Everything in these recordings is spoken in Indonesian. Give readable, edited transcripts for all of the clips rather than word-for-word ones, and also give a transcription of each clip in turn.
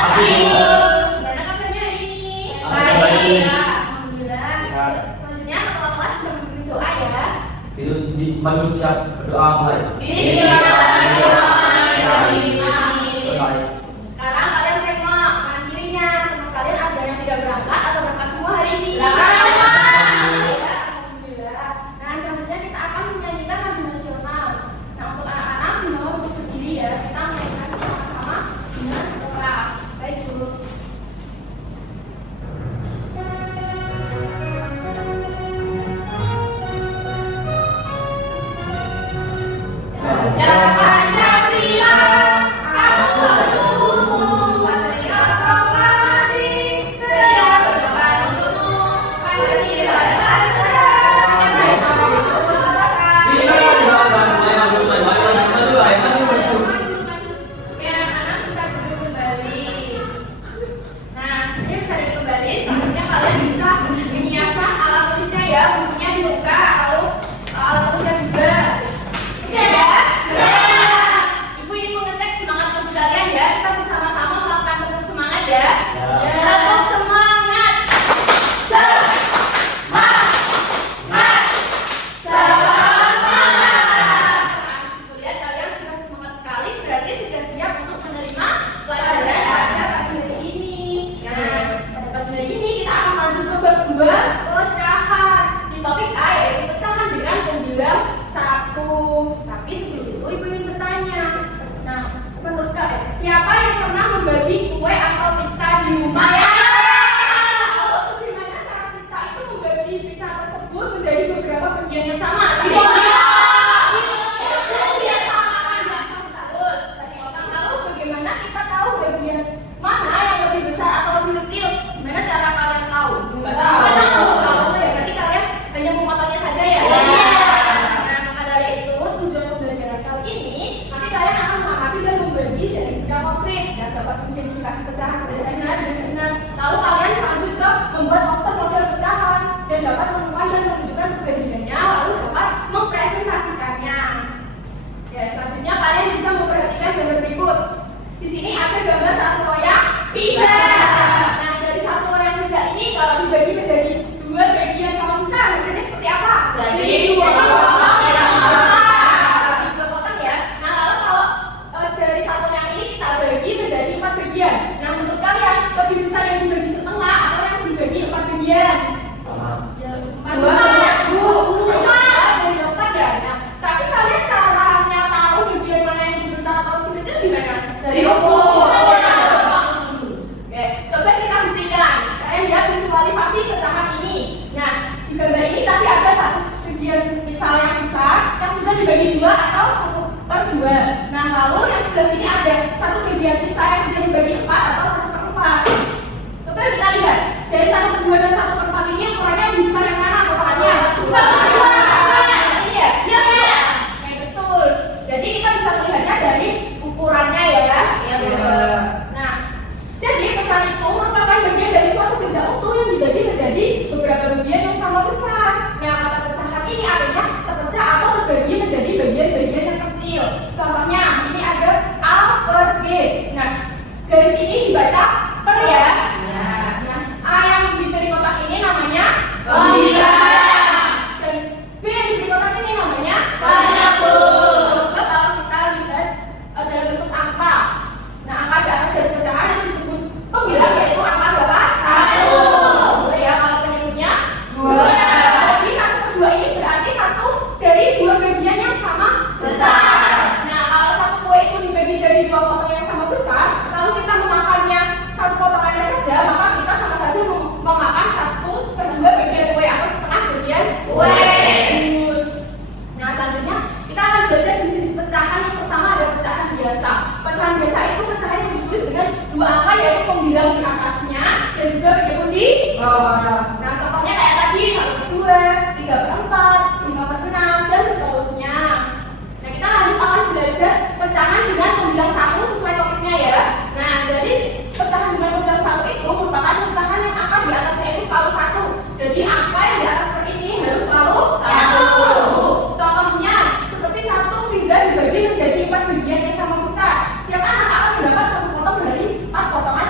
Gimana kabarnya hari ini? Baik. Alhamdulillah. Selanjutnya ketua kelas bisa memberi doa ya. Itu mengucap berdoa mulai. Selesai. Sekarang kalian tengok kanan kirinya. Teman kalian ada yang tidak berangkat atau berangkat semua hari ini? Alhamdulillah. Nah, selanjutnya kita akan menyanyikan lagu nasional. Nah, untuk anak-anak mohon untuk berdiri ya. Kita menyanyikan bersama-sama dengan keras. Baik, Bu. Pancasila, aku pendukungmu, patriot proklamasi, setia berkorban untukmu, Pancasila dasar negara, Oke, anak-anak bisa duduk kembali. Nah, ini bisa duduk kembali. Selanjutnya kalian bisa menyiapkan alat tulisnya ya, bukunya dibuka, lalu alat tulisnya juga. Oke ya? Ibu ingin mengecek semangat tubuh kalian ya. Kita bersama-sama melakukan tepuk semangat ya. Tepuk semangat. Semangat. Lihat kalian sudah semangat sekali, berarti sudah siap untuk menerima pelajaran pada pagi hari ini. Nah, pada pagi hari ini kita akan lanjut ke bab 2, pecahan. Di topik A yaitu pecahan dengan pembilang 1. Tapi sebelum itu ibu ingin bertanya. Nah, menurut kalian siapa yang pernah membagi kue atau pizza di rumah? Lalu bagaimana cara kita itu membagi pizza tersebut menjadi beberapa bagian yang sama? Lalu bagaimana kita tahu bagian mana yang lebih besar atau lebih kecil? Gimana cara kalian tahu? Nggak tahu. Ya, berarti kalian hanya memotongnya saja ya? Nah, maka dari itu tujuan pembelajaran kali ini nanti kalian akan mengamati dan membagi dari benda konkret dan dapat mengidentifikasi pecahan sederhana dengan benar. Lalu kalian lanjut ke membuat poster model pecahan dan dapat menemukan dan menunjukkan perbandingannya, lalu dapat mempresentasikannya. Ya, selanjutnya kalian bisa memperhatikan gambar berikut. Di sini ada gambar satu loyang pizza. Nah, dari satu loyang pizza ini kalau dibagi menjadi 2 bagian sama besar, hasilnya seperti apa? Jadi 2 potong ya. Nah, lalu kalau dari satu loyang ini kita bagi menjadi 4 bagian. Nah, menurut kalian lebih besar yang dibagi setengah atau yang dibagi 4 bagian? Ya, 4 ya. Nah, tapi kalian caranya tahu bagian mana yang lebih besar atau lebih kecil gimana? Dari ukur. Oke, coba kita buktikan. Saya lihat visualisasi pecahan ini. Nah, di gambar ini tadi ada satu bagian pizza yang besar yang sudah dibagi 2 atau 1/2. Nah, lalu yang sebelah sini ada satu bagian pizza yang sudah dibagi 4 atau 1/4. Coba kita lihat dari 1/2 dan 1/4 ini ukurannya yang besar yang mana potongannya? 1/2. Ini ya? Iya. Ya, betul. Jadi kita bisa melihatnya dari ukurannya ya. Ya, betul. Nah, jadi pecahan itu merupakan bagian dari suatu benda utuh yang dibagi menjadi beberapa bagian yang sama besar. Nah, kata pecahan ini artinya terpecah atau terbagi menjadi bagian-bagian yang kecil. Contohnya, ini ada A per B. Nah, garis ini dibaca per ya. Nah, A yang diberi kotak ini namanya pembilang. Dan B yang diberi kotak ini namanya penyebut. Kalau kita lihat dalam bentuk angka. Nah, angka di atas garis pecahan itu disebut pembilang, yaitu angka berapa? 1. Ya, kalau penyebutnya 2. Jadi 1/2 ini berarti 1 dari 2 bagian yang sama besar. Nah, kalau satu kue itu dibagi jadi 2 potongan yang sama besar, lalu kita memakannya 1 potongannya saja, maka kita sama saja memakan 1/2 bagian kue atau setengah bagian kue. Nah, selanjutnya kita akan belajar jenis-jenis pecahan. Yang pertama ada pecahan biasa. Pecahan biasa itu pecahan yang ditulis dengan 2 angka, yaitu pembilang di atasnya dan juga penyebut di bawah. Nah, contohnya kayak tadi 1/2, 3/4, 5/6 dan seterusnya. Nah, kita lanjut akan belajar pecahan dengan pembilang 1 sesuai topiknya ya. Nah, jadi pecahan dengan pembilang 1 itu merupakan pecahan yang angka di atasnya itu selalu 1. Jadi angka yang di atas seperti ini harus selalu 1. Contohnya seperti 1 pizza dibagi menjadi 4 bagian yang sama besar. Tiap anak akan mendapat 1 potong dari 4 potongan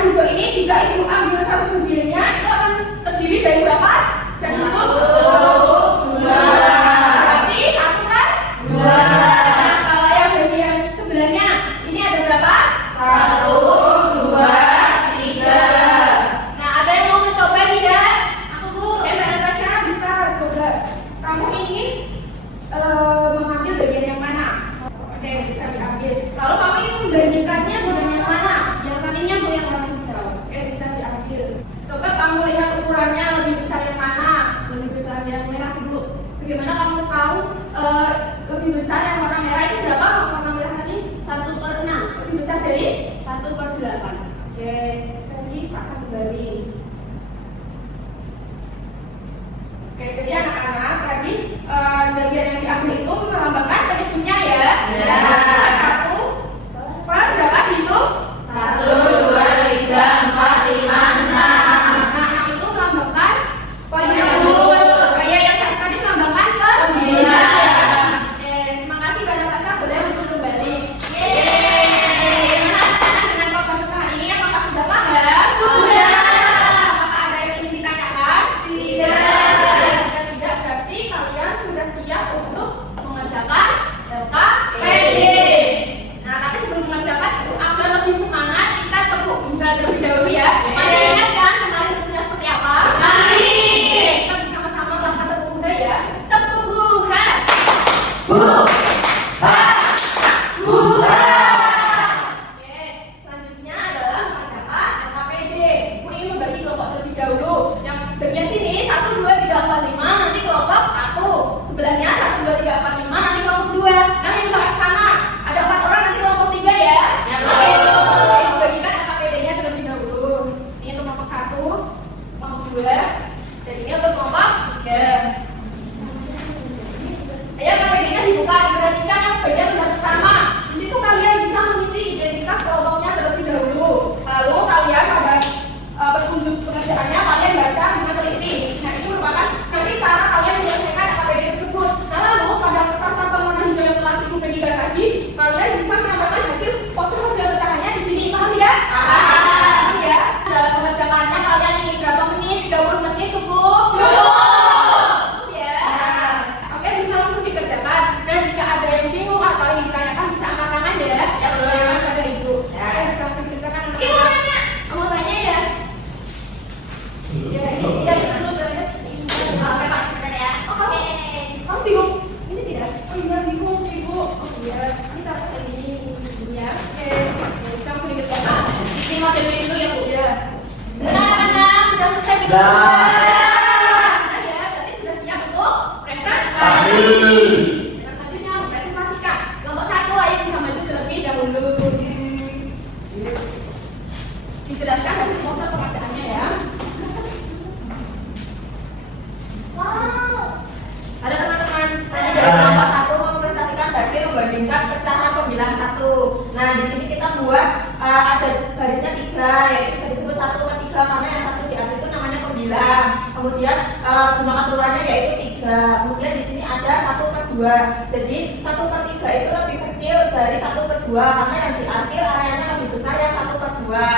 warna hijau ini jika ibu ambil satu bagiannya itu akan terdiri dari berapa? Jadi itu dua. Berarti satu kan? Dua. Nah, kalau yang bagian sebelahnya ini ada berapa? Satu, dua, tiga. Nah, ada yang mau mencoba tidak? Aku Bu, Mbak Natasha bisa coba. Kamu ingin mengambil bagian yang mana? Oke, bisa diambil. Kalau kamu ingin membandingkannya dengan yang mana? Yang satunya Bu yang warna hijau. Oke, bisa diambil. Coba kamu lihat ukurannya lebih besar yang mana? Lebih besar yang merah, Ibu. Bagaimana kamu tahu lebih besar yang warna merah itu berapa? Warna merah tadi 1/6. Lebih besar dari 1/8. Oke, jadi pasang kembali. Oke, jadi anak-anak tadi bagian yang diambil itu melambangkan penipunya ya. Ya. Satu, berapa dihitung? 1, 2, 3, 4, 5, 6. Nah, itu melambangkan penipu. Kayak yang tadi melambangkan pembina. Oke, terima kasih Mbak Natasha, boleh untuk kembali. Yeay. Gimana anak-anak dengan pecahan ini? Apakah sudah paham? Sudah. Apakah ada yang ingin ditanyakan? Tidak. Jika tidak, berarti kalian sudah siap untuk mengerjakan LKPD. Nah, tapi sebelum mengerjakan agar lebih semangat, kita tepuk juga terlebih dahulu ya. Masih ingat kan kemarin tepuknya seperti apa? Oke, kita bersama-sama melakukan tepuk buha ya. Tepuk buha. Buha. Oke, selanjutnya adalah mengerjakan LKPD. Aku ingin membagi kelompok terlebih dahulu. Yang bagian sini 1, 2, 3, 4, 5 nanti kelompok 1. Sebelahnya 1, 2, 3, 4, 5 nanti kelompok 2. Nah, yang ke sana ada 4 orang nanti kelompok 3 ya. Oke, yang bagikan LKPD-nya terlebih dahulu. Ini untuk kelompok 1, kelompok 2, dan ini untuk kelompok 3. Ayo LKPD-nya dibuka, perhatikan yang bagian pertama. Di situ kalian bisa mengisi identitas kelompoknya terlebih dahulu. Lalu kalian pada petunjuk pengerjaannya kalian baca dengan teliti. Nah, ini merupakan nanti cara kalian menyelesaikan LKPD tersebut. Nah, lalu pada kertas kantong warna hijau yang telah ibu bagikan tadi, kalian bisa menambahkan hasil poster hasil pecahannya di sini. Paham ya? Paham ya? Dalam pengerjaannya kalian ingin berapa menit? 30 menit cukup? Cukup ya? Oke, bisa langsung dikerjakan. Nah, jika ada yang bingung atau yang ditanyakan bisa angkat tangan ya. Ya, boleh pada ibu. Oke, bisa langsung dikerjakan. Ibu mau nanya? Kamu tanya ya? Ya, ini dia dulu berarti. Oke, Pak, sebentar ya. Oke. Kamu bingung? Ini tidak? Oh iya, bingung, Ibu. Oh iya, ini caranya kayak gini. Ya, oke. Ya, bisa langsung dikerjakan. Ini modelnya dulu ya, Bu ya. Nah, anak-anak sudah selesai bikin Dah. Nah ya, berarti sudah siap untuk presentasi. Yang selanjutnya presentasikan. Kelompok 1 ayo bisa maju terlebih dahulu. Dijelaskan hasil poster pengerjaannya ya. Wow. Halo teman-teman, saya dari kelompok 1 mempresentasikan hasil membandingkan pecahan pembilang 1. Nah, di sini kita buat ada garisnya 3, yaitu bisa disebut 1/3 karena yang satu di atas itu namanya pembilang. Kemudian jumlah keseluruhannya yaitu 3. Kemudian di sini ada 1/2. Jadi 1/3 itu lebih kecil dari 1/2 karena yang di akhir areanya lebih besar yang 1/2.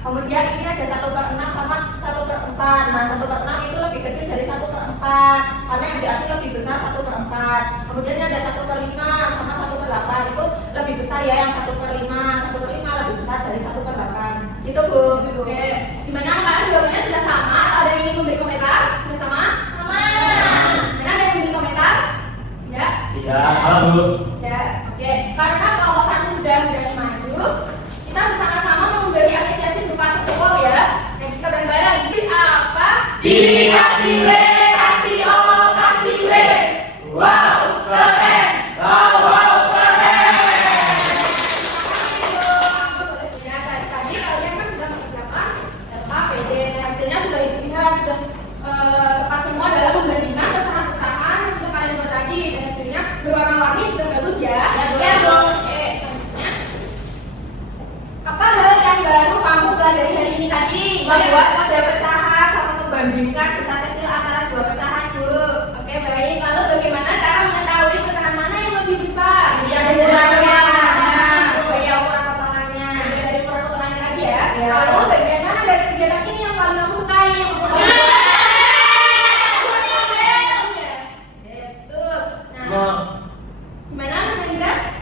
Kemudian ini ada 1/6 sama 1/4. Nah, 1/6 itu lebih kecil dari 1/4 karena yang di akhir lebih besar 1/4. Kemudian ini ada 1/5 sama 1/8 itu lebih besar ya yang 1/5. 1/5 lebih besar dari 1/8. Itu Bu. Oke. Gimana kalian jawabannya sudah sama atau ada yang ingin memberi komentar? Sudah sama? Sama. Mana ada yang memberi komentar? Tidak? Tidak, salah Bu. Ya, oke. Karena kelompok 1 sudah berani maju, kita bersama-sama memberi apresiasi berupa tepuk ya. Dan kita bareng-bareng. Ini apa? Pilih kasih W, kasih O, kasih W. Wow, keren. Wow, wow, keren. Ya, tadi kalian kan sudah mengerjakan LKPD. Hasilnya sudah ibu lihat, sudah tepat semua dalam membandingkan pecahan-pecahan yang sudah kalian buat tadi. Dan hasilnya berwarna-warni sudah bagus ya. Ya, bagus. Oke, selanjutnya. Apa hal yang baru kamu pelajari hari ini tadi? Membuat model pecahan sama membandingkan besar kecil antara dua pecahan Bu. Oke, baik. Lalu bagaimana cara mengetahui pecahan mana yang lebih besar? Iya, ada ukurannya. Iya, ukuran potongannya. Dari ukuran-ukurannya tadi ya. Ya. Lalu bagian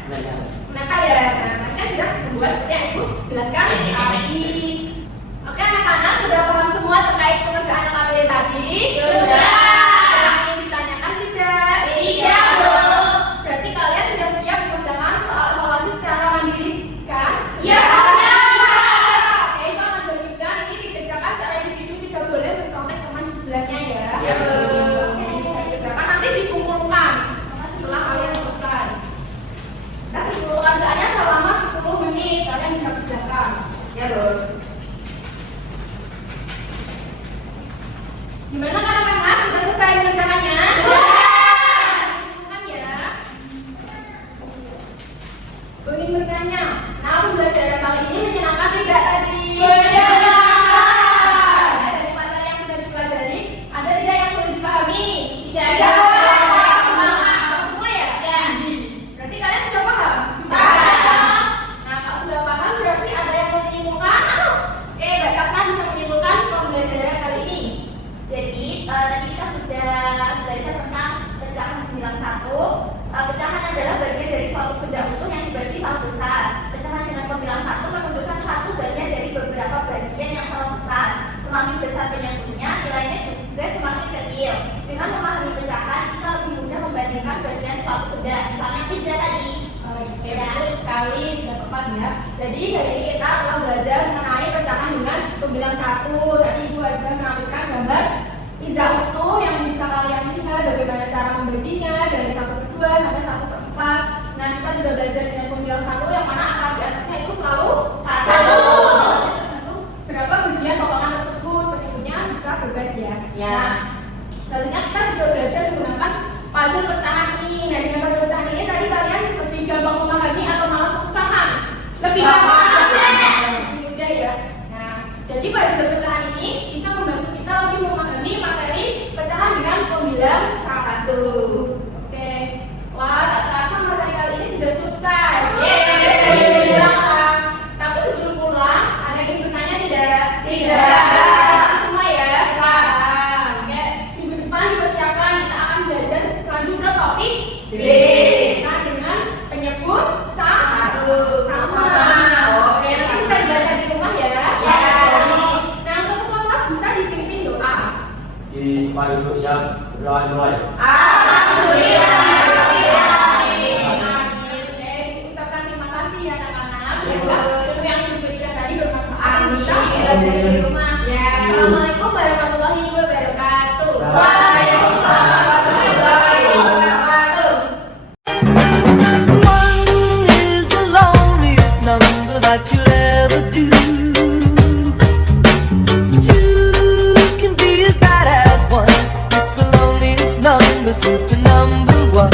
Menakal ya. Nah, mereka sudah membuat seperti yang Ibu jelaskan tadi. Oke, anak-anak sudah paham semua terkait pengerjaan KPD tadi? Sudah. Ada yang ingin ditanyakan tidak? Tidak, Bu. Berarti kalian sudah siap mengerjakan soal evaluasi secara mandiri, kan? Ya. Oke, itu akan bagikan ini dikerjakan secara individu, tidak boleh mencontek teman di sebelahnya ya. Ya, Bu. Oke, bisa dikerjakan nanti dikumpulkan setelah kalian selesai. Kita kumpulkan kerjaannya selama 10 menit, kalian bisa kerjakan. Ya, Bu. Gimana anak-anak? Sudah selesai mengerjakannya? Sudah. Kumpulkan ya. Aku ingin bertanya, nah pembelajaran kali ini menyenangkan tidak tadi? Menyenangkan. Dari materi yang sudah dipelajari, ada tidak yang sulit dipahami? Tidak Tidak. Semua ya? Ya. Berarti kalian sudah paham? Paham. Nah, kalau sudah paham berarti ada yang mau menyimpulkan? Oke, Mbak Kasna bisa menyimpulkan pembelajaran kali ini. Jadi tadi kita sudah belajar tentang pecahan bilang satu. Pecahan adalah bagian dari suatu benda utuh yang dibagi sama besar. Pecahan dengan pembilang satu menunjukkan satu bagian dari beberapa bagian yang sama besar. Semakin besar penyatunya, nilainya juga semakin kecil. Dengan memahami pecahan, kita lebih mudah membandingkan bagian suatu benda. Misalnya pizza tadi. Oke, betul sekali, sudah tepat ya. Jadi hari ini kita akan belajar mengenai pecahan dengan pembilang satu. Tadi Ibu ada menampilkan gambar pizza utuh yang bisa kalian lihat bagaimana cara membaginya dari 1/2 sampai 1/4. Nah, kita juga belajar dengan pembilang satu yang mana angka di atasnya itu selalu Satu. Tergantung berapa bagian potongan tersebut, penipunya bisa bebas ya. Ya. Nah, selanjutnya kita juga belajar menggunakan puzzle pecahan ini. Nah, dengan puzzle pecahan ini tadi kalian lebih gampang memahami atau malah kesusahan? Lebih gampang. Lebih mudah ya. Nah, jadi puzzle pecahan ini bisa membantu kita lebih memahami materi pecahan dengan pembilang satu. Oke. Wah, tak terasa materi kali ini sudah selesai. Yeay. Tapi sebelum pulang, ada yang ingin bertanya tidak? Tidak. Semua ya? Paham. Oke, minggu depan dipersiapkan kita akan belajar lanjut ke topik B. Nah, dengan penyebut Satu. sama. Oke, nanti bisa dibaca di rumah ya. Ya. Nah, untuk ketua kelas bisa dipimpin doa. Di tempat duduk siap berdoa. Alhamdulillah. Oke, ucapkan terima kasih ya anak-anak. Ya, Semoga Bu. ilmu yang diberikan tadi bermanfaat. Amin. Bisa belajar di rumah. Ya. Assalamualaikum warahmatullahi wabarakatuh. Waalaikumsalam warahmatullahi wabarakatuh. One is the loneliest number that you'll ever do. Two can be as bad as one. It's the loneliest number since the number one.